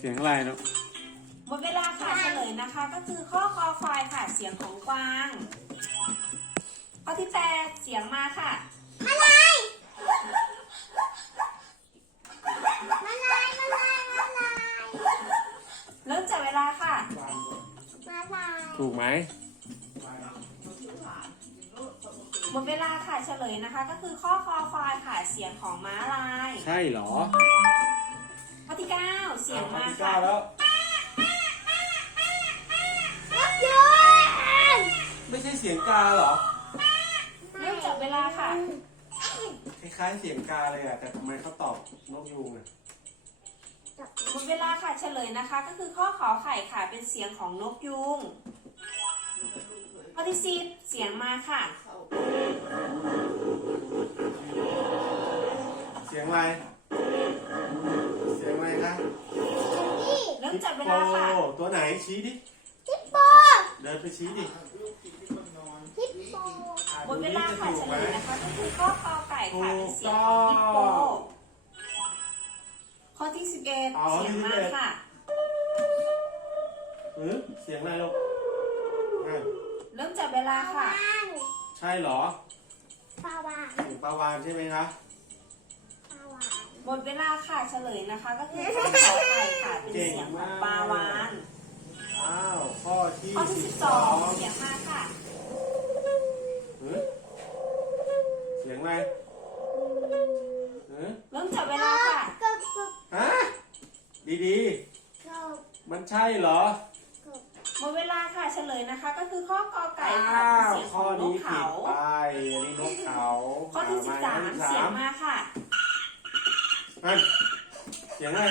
สียงอะไรเนาะหมดเวลาค่ะเฉลยนะคะ ก็คือข้อคอควายค่ะเสียงของกวาง ข้อที่แปดเสียงมาค่ะมาลายมาลายมาลายมาลายเริ่มจากเวลาค่ะมาลายถูกไหมหมดเวลาค่ะเฉลยนะคะ ก็คือข้อคอควายค่ะเสียงของม้าลาย ใช่เหรอข้อ ก้าแล้ว นกยูงไม่ใช่เสียงกาเหรอ เริ่มจากเวลาค่ะ คล้ายๆเสียงกาเลยอะแต่ทำไมเขาตอบนกยูงอะหมดเวลาค่ะเฉลยนะคะ ก็คือข้อขอไข่ค่ะเป็นเสียงของนกยุงข้อที่สิบเสียงมาค่ะ เสียงอะไร เสียงอะไรคะนี่เริ่มจากเวลาค่ะ โอ้ตัวไหนชี้ดิ ฮิปโปเดินไปชี้ดิฮิปโปอะหมดเวลาดูค่ะดิเฉจะถูกลไหมยนะคะก็คือข้อคอไก่ค่ะเป็นเสียงของฮิปโปข้อที่สิบเอ็ดเสียงมาค่ะหรือเสียงอะไรลูกอะเริ่มจากเวลาค่ะวานใช่เหรอ ปลาวาน เสียงปลาวานใช่ไหมคะปลาวาน หมดเวลาค่ะเฉลยนะคะ ก็คือข้อขอไข่ค่ะเป็นเสียงของปลาวานอ้าวข้อที่ข้อที่สิบสองเสียงมาค่ะหรือเสียงอะไรหรือเริ่มจากเวลาค่ะกบกบฮะดีกบๆมันใช่เหรอกบหมดเวลาค่ะเฉลยนะคะ ก็คือข้อกอไก่อ้าค่ะเป็นวเสียงขข้อองนนี้กผิเขาดไปอันนี้นกเขาข้อที่สิบสามข้อที่เสียงมาค่ะ นั่นเสียงอะไร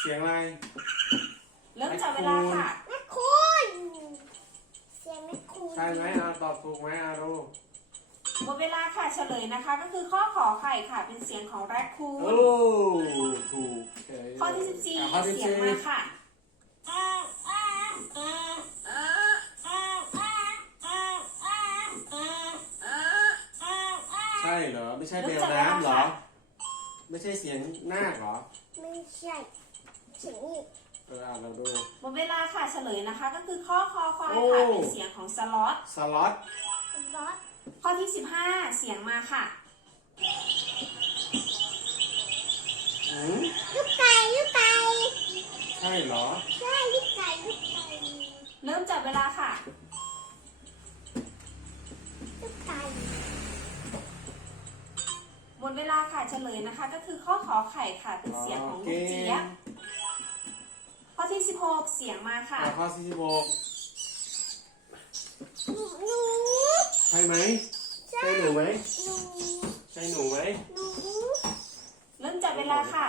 เสียงอะไรเริ่มจากเวลาค่ะ แม่คุณเสียงแม่คุณใช่ไหมอาตอบถูกไหมอารูหมดเวลาค่ะเฉลยนะคะ ก็คือข้อขอไข่ค่ะ เป็นเสียงของแรคคูโอ้นถูกข้อที่สิบสี่อะข้อที่เสียงสี่มาค่ะ ใช่เหรอ ไม่ใช่เริ่เบมลจากเวลาน้ำเหรอค่ะไม่ใช่เสียงนาคเหรอ ไม่ใช่เสียงนี่เอออ่านเราดู หมดเวลาค่ะเฉลยนะคะ ก็คือข้อคอควายโอ้ค่ะเป็นเสียงของสล็อต สล็อตรถข้อที่สิบห้าเสียงมาค่ะ อืมลูกไก่ลูกไก่ใช่เหรอใช่ลูกไก่ลูกไก่เริ่มจากเวลาค่ะ เวลาค่ะเฉลยนะคะ ก็คือข้อขอไข่ค่ะเป็นเสียงของลูกเจี๊ยบข้อที่สิบหกเสียงมาค่ะอะข้อที่สิบหกหนูหนูใช่ไหมใช่ใช่หนูไหมหนูใช่หนูไหมหนูเริ่มจากเวลาค่ะ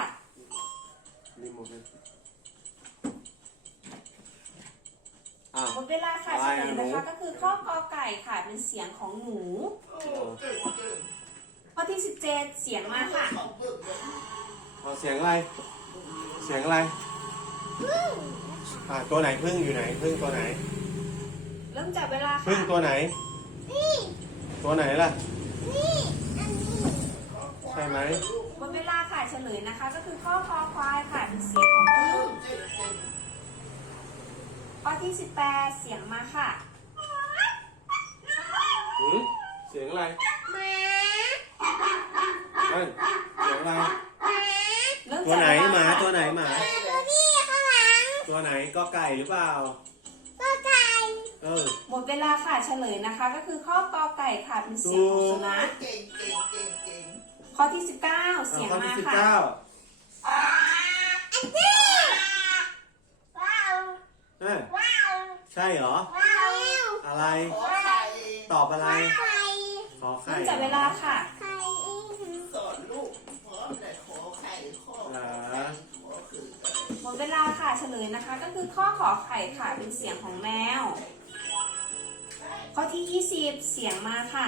รีโมทเลยอะ หมดเวลาค่ะอะไรเฉลอะยหนูนะคะ ก็คือข้อกอไก่ค่ะเป็นเสียงของหนูข้ อที่สิบเจ็ดเสียงมาค่ะ เอาเสียงอะไร เสียงอะไรพึ่งอะตัวไหนพึ่งอยู่ไหนพึ่งตัวไหนเริ่มจากเวลาพึ่ค่ะงตัวไหนนี่ตัวไหนล่ะนี่อันนี้ใช่ไหมหมดเวลาค่ะเฉลยนะคะ ก็คือข้อคอควายค่ะเป็นเสียงของพึ่งข้อที่สิบแปดเสียงมาค่ะหืมเสียงอะไร หมานั่นเสียงอะไรหมาเริ่มตัวจากไหนเวลาหมาค่ะตัวไหนหมาหมาตัวนี้ข้างหลังตัวไหนก็ไก่หรือเปล่าตัวไก่เออ หมดเวลาค่ะเฉลยนะคะ ก็คือข้อกอไก่ค่ะเป็นเสียงของสุนัขเก่งเก่งเก่งเก่งข้อที่สิบเก้าอะเสียงข้อมาที่สิบค่ะ เก้าอันนี้ว้าวเออว้าวใช่เหรอ ว้าวอะไร ขอไข่ตอบอะไร ไข่ขอไข่เริ่มจากเวลาค่ะ ข่ข้อไข่ขอคือหมดเวลาค่ะเฉลยนะคะ ก็คือข้อขอไข่ค่ะเป็นเสียงของแมว ข้อที่ยี่สิบเสียงมาค่ะ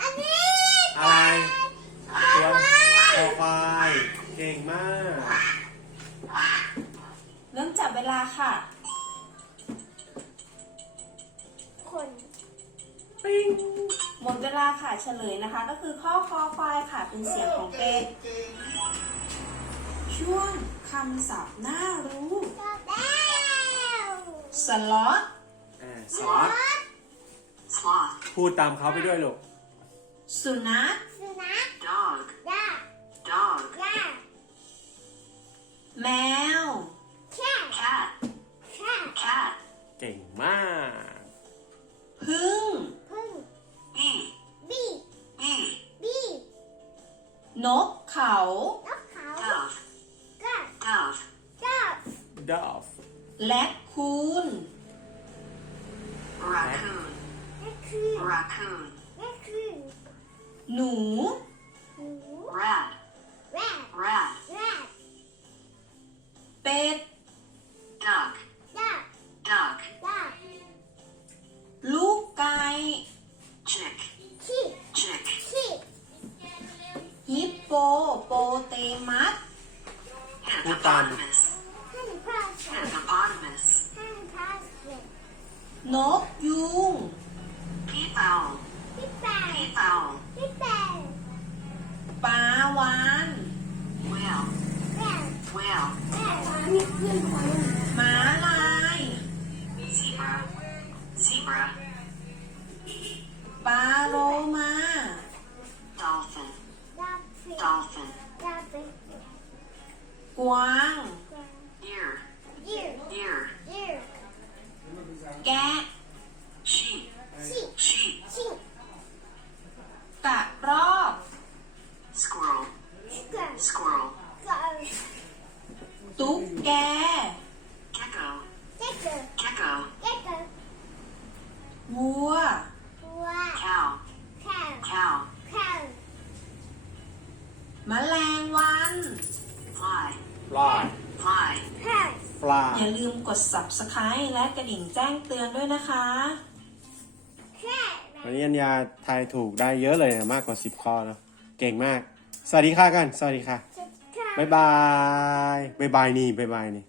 อันนี้อะไรตัวคอควายเก่งมาก เริ่มจับเวลาค่ะ คน ปิ้ง หมดเวลาค่ะเฉลยนะคะ ก็คือข้อคอควายค่ะเป็นเสียงของเป็ดเก่งช่วงคำศัพท์น่ารู้จบแล้วสล็อตอ่าซอส sloth, พูดตามเขาไปด้วยลูกสุนัขสุนัข เขา นกเขา dove, ก็ dove, ก็ dove และคูน raccoon, นั่นคือ raccoon, นั่นคือหนู หนู โปโปเตมัส hippopotamus, ท่านพระเจ้า hippopotamus, ท่านพระเจ้าน กยุง peafowl, พี่แปด peafowl, กวาง deer, ยืด deer, ยืด แกะ sheep, ชีก sheep, ชีก กระรอก squirrel, เกิด squirrel, เกิด ตุ๊กแก gecko, เจ๊เกิด gecko, เจ๊เกิด วัว วัว cow, แข้ว cow, แข้ว แมลงวัน fly, fly fly, แข้ว fly อย่าลืมกด subscribe และกระดิ่งแจ้งเตือนด้วยนะคะแข้ววันนี้อัญญาทายถูกได้เยอะเลยนะมากกว่า 10 ข้อเนอะเก่งมาก สวัสดีค่ะกัน สวัสดีค่ะจะแข้วบ๊ายบาย บ๊ายบายนี่ บ๊ายบายนี่